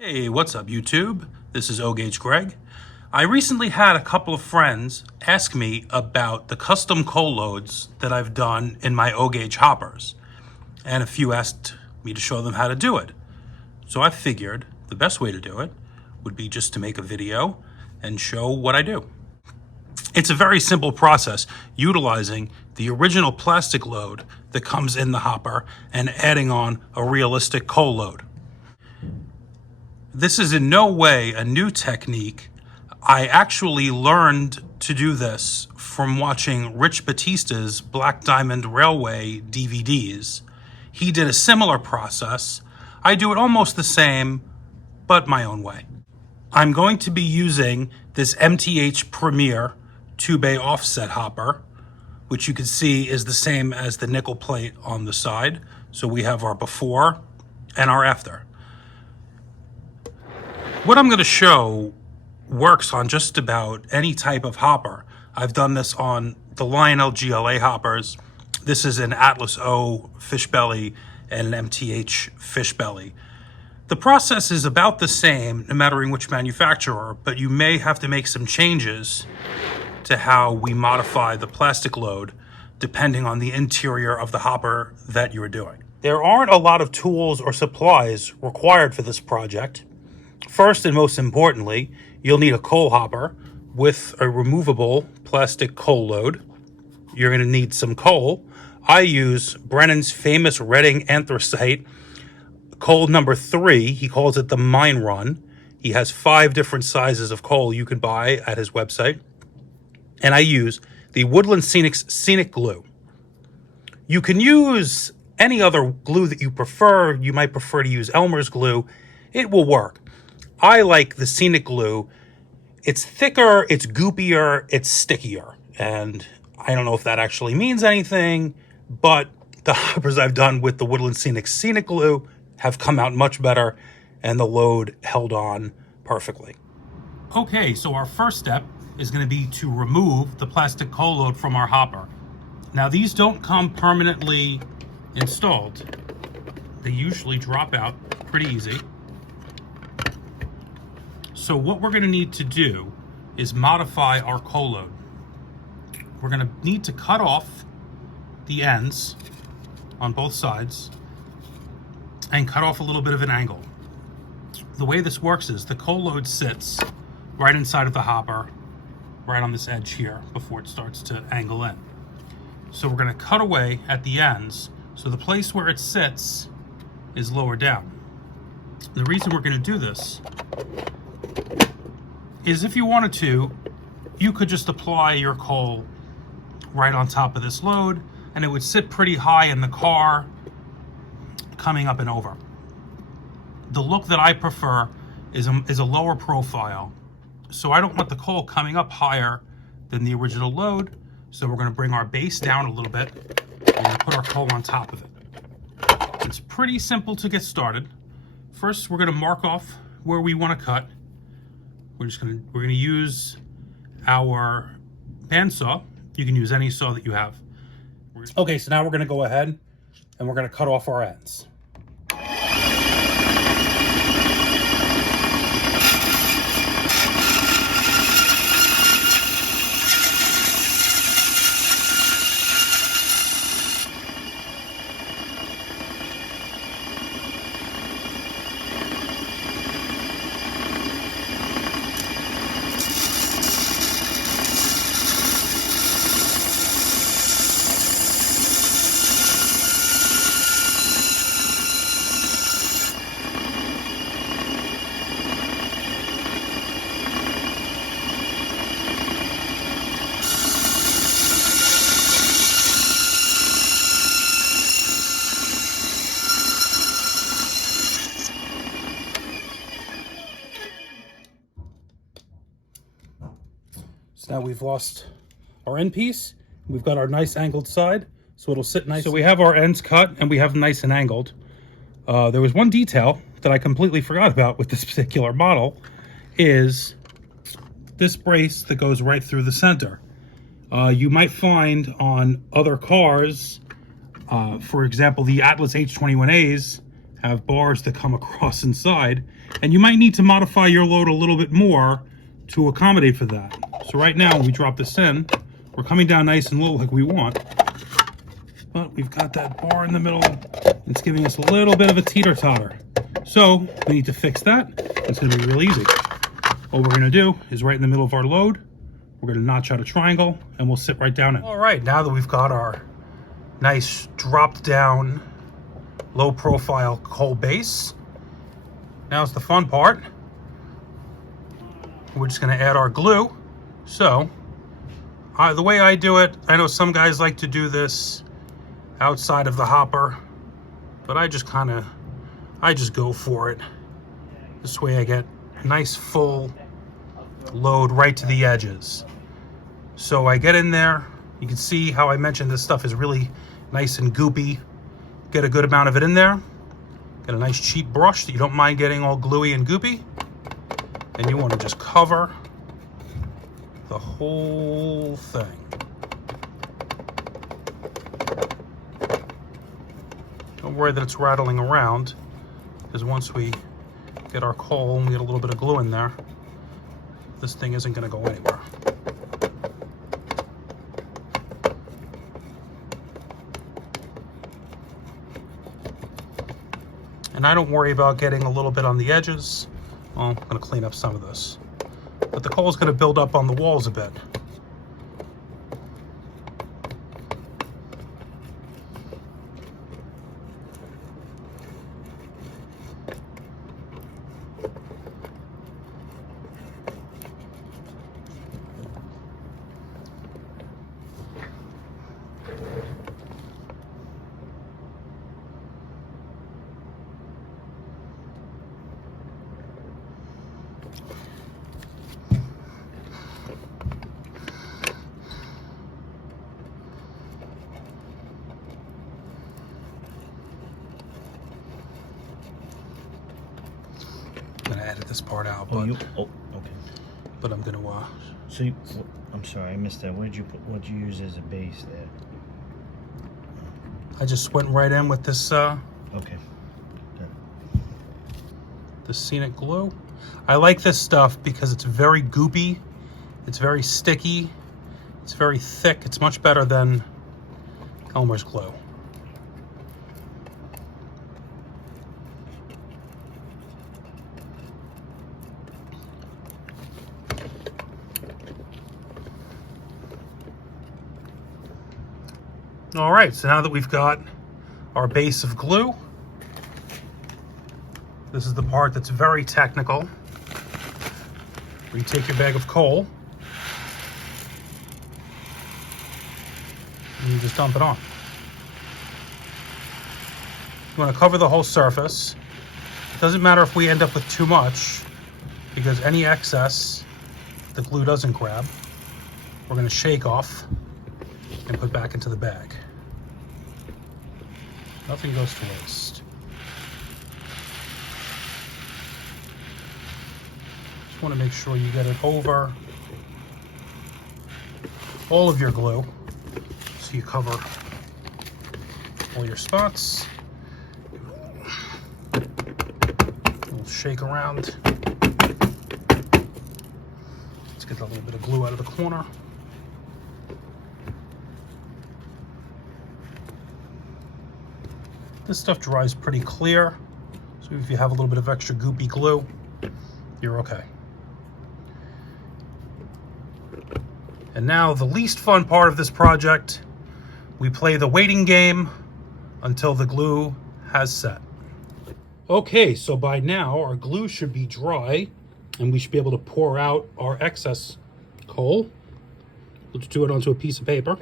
Hey, what's up YouTube? This is O-Gauge Greg. I recently had a couple of friends ask me about the custom coal loads that I've done in my O-Gauge hoppers, and a few asked me to show them how to do it. So I figured the best way to do it would be just to make a video and show what I do. It's a very simple process, utilizing the original plastic load that comes in the hopper and adding on a realistic coal load. This is in no way a new technique. I actually learned to do this from watching Rich Batista's Black Diamond Railway DVDs. He did a similar process. I do it almost the same, but my own way. I'm going to be using this MTH Premier 2-bay offset hopper, which you can see is the same as the nickel plate on the side. So we have our before and our after. What I'm going to show works on just about any type of hopper. I've done this on the Lionel GLA hoppers. This is an Atlas O fish belly and an MTH fish belly. The process is about the same no matter which manufacturer, but you may have to make some changes to how we modify the plastic load depending on the interior of the hopper that you're doing. There aren't a lot of tools or supplies required for this project. First and most importantly, you'll need a coal hopper with a removable plastic coal load. You're going to need some coal. I use Brennan's famous Reading anthracite coal number 3. He calls it the Mine Run. He has 5 different sizes of coal you can buy at his website. And I use the Woodland Scenic Glue. You can use any other glue that you prefer. You might prefer to use Elmer's glue. It will work. I like the Scenic Glue. It's thicker, it's goopier, it's stickier. And I don't know if that actually means anything, but the hoppers I've done with the Woodland Scenic Glue have come out much better, and the load held on perfectly. Okay, so our first step is going to be to remove the plastic coal load from our hopper. Now these don't come permanently installed. They usually drop out pretty easy. So what we're going to need to do is modify our coal load. We're going to need to cut off the ends on both sides and cut off a little bit of an angle. The way this works is the coal load sits right inside of the hopper, right on this edge here before it starts to angle in. So we're going to cut away at the ends so the place where it sits is lower down. The reason we're going to do this is if you wanted to, you could just apply your coal right on top of this load and it would sit pretty high in the car coming up and over. The look that I prefer is a lower profile. So I don't want the coal coming up higher than the original load. So we're going to bring our base down a little bit and put our coal on top of it. It's pretty simple to get started. First, we're going to mark off where we want to cut. We're going to use our bandsaw. You can use any saw that you have. Okay, so now we're going to go ahead and we're going to cut off our ends. So now we've lost our end piece. We've got our nice angled side, so it'll sit nice. So we have our ends cut and we have nice and angled. There was one detail that I completely forgot about with this particular model, is this brace that goes right through the center. You might find on other cars, for example, the Atlas H21As have bars that come across inside. And you might need to modify your load a little bit more to accommodate for that. So right now, when we drop this in, we're coming down nice and low like we want. But we've got that bar in the middle. It's giving us a little bit of a teeter-totter. So we need to fix that. It's going to be real easy. All we're going to do is right in the middle of our load, we're going to notch out a triangle, and we'll sit right down it. All right, now that we've got our nice dropped down, low profile coal base, now's the fun part. We're just going to add our glue. So the way I do it, I know some guys like to do this outside of the hopper, but I just go for it. This way I get a nice full load right to the edges. So I get in there. You can see how I mentioned this stuff is really nice and goopy. Get a good amount of it in there. Get a nice cheap brush that you don't mind getting all gluey and goopy. And you want to just cover the whole thing. Don't worry that it's rattling around, because once we get our coal and we get a little bit of glue in there, this thing isn't going to go anywhere. And I don't worry about getting a little bit on the edges. Well, I'm going to clean up some of this. But the coal is going to build up on the walls a bit. I'm gonna edit this part out, but okay. But I'm gonna So I'm sorry, I missed that. What'd you use as a base there? I just went right in with this Okay. the scenic glue. I like this stuff because it's very goopy, it's very sticky, it's very thick. It's much better than Elmer's glue. All right, so now that we've got our base of glue, this is the part that's very technical, where you take your bag of coal and you just dump it on. You want to cover the whole surface. It doesn't matter if we end up with too much, because any excess the glue doesn't grab, we're going to shake off and put back into the bag. Nothing goes to waste. Just want to make sure you get it over all of your glue, so you cover all your spots. We'll shake around. Let's get a little bit of glue out of the corner. This stuff dries pretty clear, so if you have a little bit of extra goopy glue, you're okay. And now the least fun part of this project, we play the waiting game until the glue has set. Okay, so by now our glue should be dry and we should be able to pour out our excess coal. Let's do it onto a piece of paper.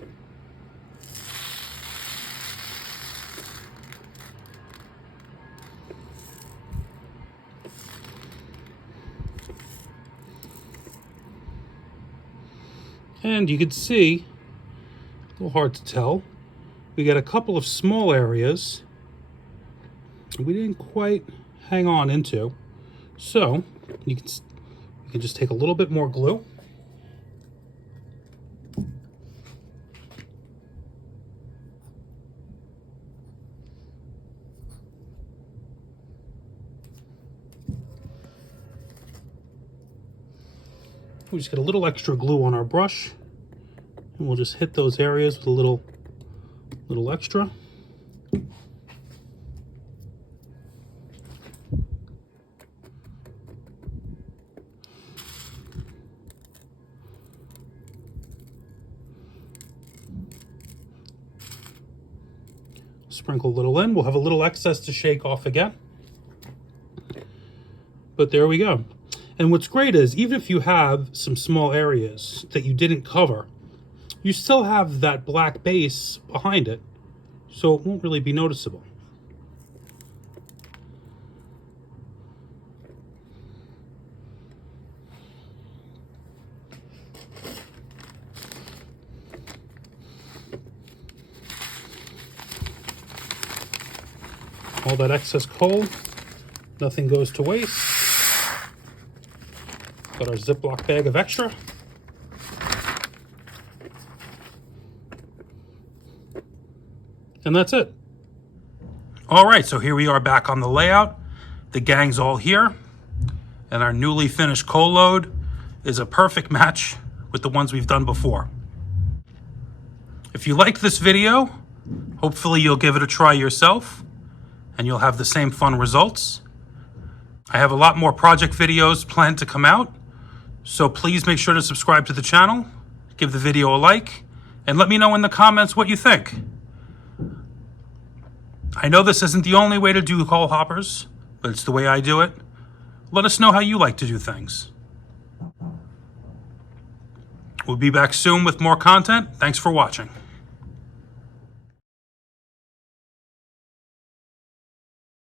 And you can see, a little hard to tell, we got a couple of small areas we didn't quite hang on into. So you can just take a little bit more glue. We just get a little extra glue on our brush, and we'll just hit those areas with a little extra. Sprinkle a little in. We'll have a little excess to shake off again. But there we go. And what's great is, even if you have some small areas that you didn't cover, you still have that black base behind it, so it won't really be noticeable. All that excess coal, nothing goes to waste. Got our Ziploc bag of extra. And that's it. All right, so here we are back on the layout. The gang's all here. And our newly finished coal load is a perfect match with the ones we've done before. If you liked this video, hopefully you'll give it a try yourself and you'll have the same fun results. I have a lot more project videos planned to come out, so please make sure to subscribe to the channel, give the video a like, and let me know in the comments what you think. I know this isn't the only way to do coal hoppers, but it's the way I do it. Let us know how you like to do things. We'll be back soon with more content. Thanks for watching.